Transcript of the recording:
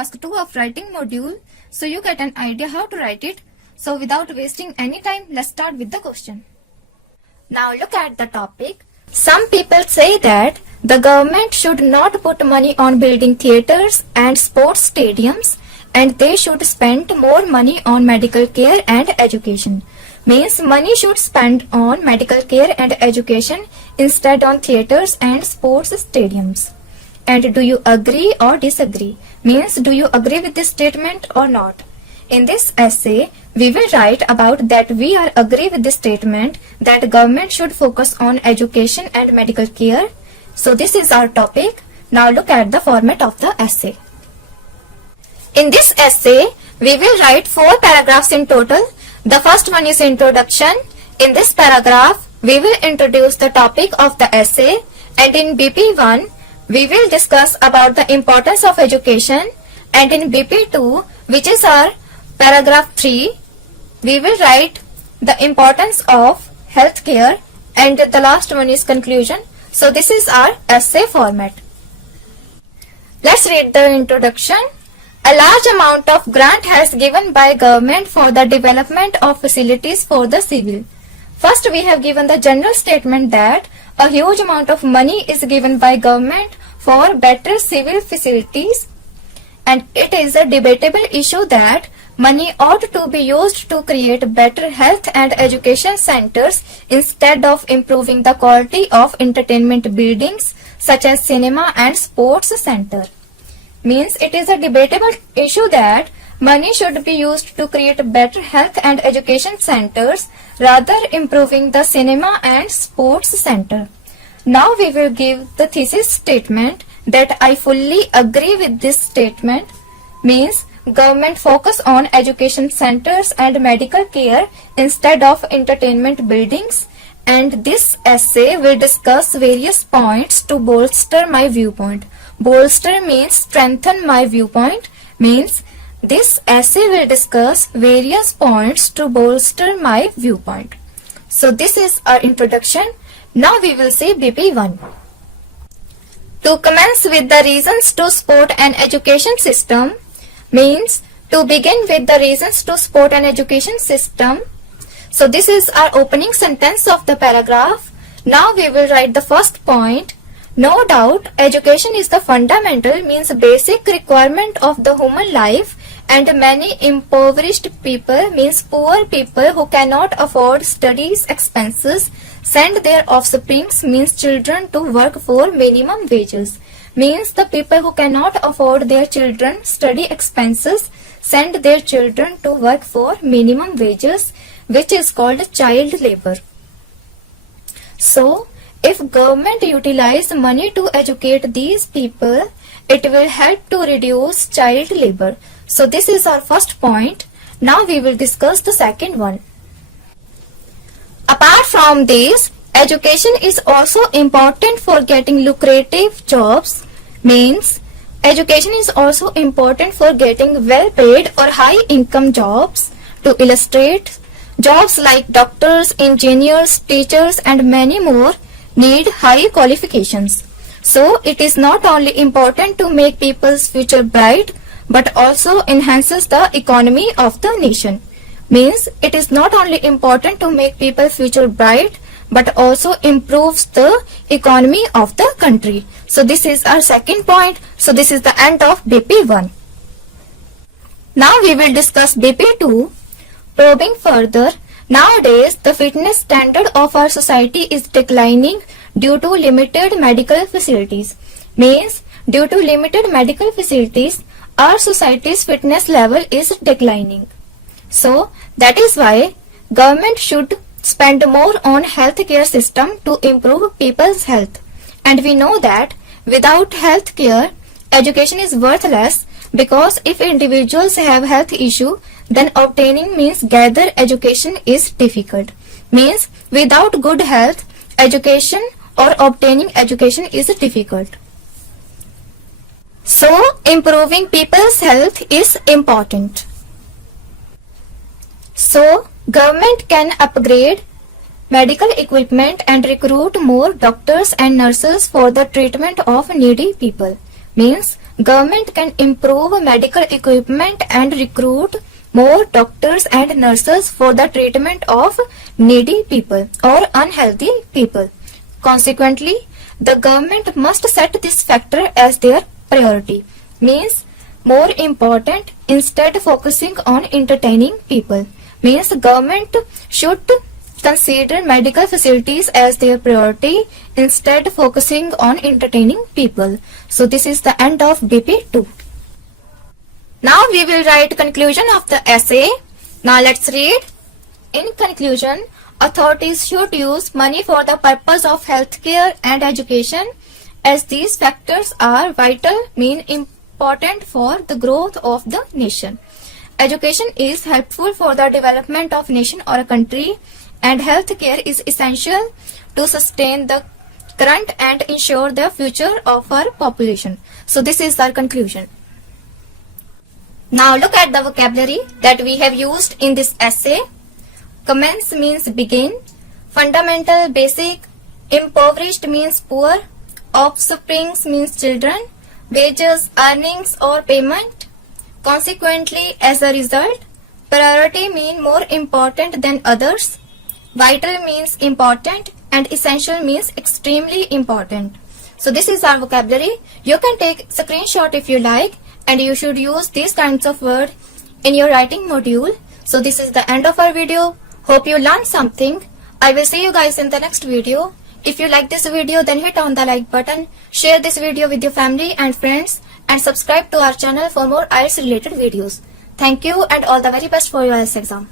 task 2 of writing module, so you get an idea how to write it. So without wasting any time, let's start with the question. Now look at the topic. Some people say that the government should not put money on building theatres and sports stadiums, and they should spend more money on medical care and education. Means money should spend on medical care and education instead on theatres and sports stadiums. And do you agree or disagree? Means do you agree with this statement or not? In this essay, we will write about that we are agree with this statement that government should focus on education and medical care. So this is our topic. Now look at the format of the essay. In this essay, we will write 4 paragraphs in total. The first one is introduction. In this paragraph, we will introduce the topic of the essay, and in BP1, we will discuss about the importance of education, and in BP2, which is our paragraph 3, we will write the importance of healthcare, and the last one is conclusion. So this is our essay format. Let's read the introduction. A large amount of grant has given by government for the development of facilities for the civil. First, we have given the general statement that a huge amount of money is given by government for better civil facilities, and it is a debatable issue that money ought to be used to create better health and education centers instead of improving the quality of entertainment buildings such as cinema and sports center. Means it is a debatable issue that money should be used to create better health and education centers rather improving the cinema and sports center. Now we will give the thesis statement that I fully agree with this statement. Means government focus on education centers and medical care instead of entertainment buildings, and this essay will discuss various points to bolster my viewpoint. Bolster means strengthen my viewpoint. Means this essay will discuss various points to bolster my viewpoint. So this is our introduction. Now we will see BP1. To commence with the reasons to support an education system, means to begin with the reasons to support an education system. So this is our opening sentence of the paragraph. Now we will write the first point. No doubt, education is the fundamental, means basic requirement of the human life, and many impoverished people, means poor people who cannot afford studies expenses, send their offsprings, means children, to work for minimum wages. Means the people who cannot afford their children study expenses send their children to work for minimum wages, which is called child labor. So, if government utilize money to educate these people, it will help to reduce child labor. So this is our first point. Now we will discuss the second one. Apart from this, education is also important for getting lucrative jobs. Means education is also important for getting well-paid or high-income jobs. To illustrate, jobs like doctors, engineers, teachers, and many more need high qualifications. So it is not only important to make people's future bright, but also enhances the economy of the nation. Means it is not only important to make people's future bright, but also improves the economy of the country. So this is our second point. So this is the end of BP1. Now we will discuss BP2. Probing further, nowadays the fitness standard of our society is declining due to limited medical facilities. Means due to limited medical facilities, our society's fitness level is declining. So that is why government should spend more on healthcare system to improve people's health. And we know that without healthcare, education is worthless, because if individuals have health issue, then obtaining, means gather education, is difficult. Means without good health, education or obtaining education is difficult. So improving people's health is important. So government can upgrade medical equipment and recruit more doctors and nurses for the treatment of needy people. Means Government can improve medical equipment and recruit more doctors and nurses for the treatment of needy people or unhealthy people. Consequently, the government must set this factor as their priority, means more important instead focusing on entertaining people. Means government should consider medical facilities as their priority instead focusing on entertaining people. So this is the end of BP2. Now we will write conclusion of the essay. Now let's read. In conclusion, authorities should use money for the purpose of healthcare and education, as these factors are vital, important for the growth of the nation. Education is helpful for the development of nation or a country, and healthcare is essential to sustain the current and ensure the future of our population. So this is our conclusion. Now look at the vocabulary that we have used in this essay. Commence means begin. Fundamental, basic. Impoverished means poor. Offsprings means children. Wages, earnings or payment. Consequently, as a result. Priority means more important than others. Vital means important, and essential means extremely important. So this is our vocabulary. You can take screenshot if you like, and you should use these kinds of words in your writing module. So this is the end of our video. Hope you learned something. I will see you guys in the next video. If you like this video, then hit on the like button, share this video with your family and friends, and subscribe to our channel for more IELTS related videos. Thank you and all the very best for your IELTS exam.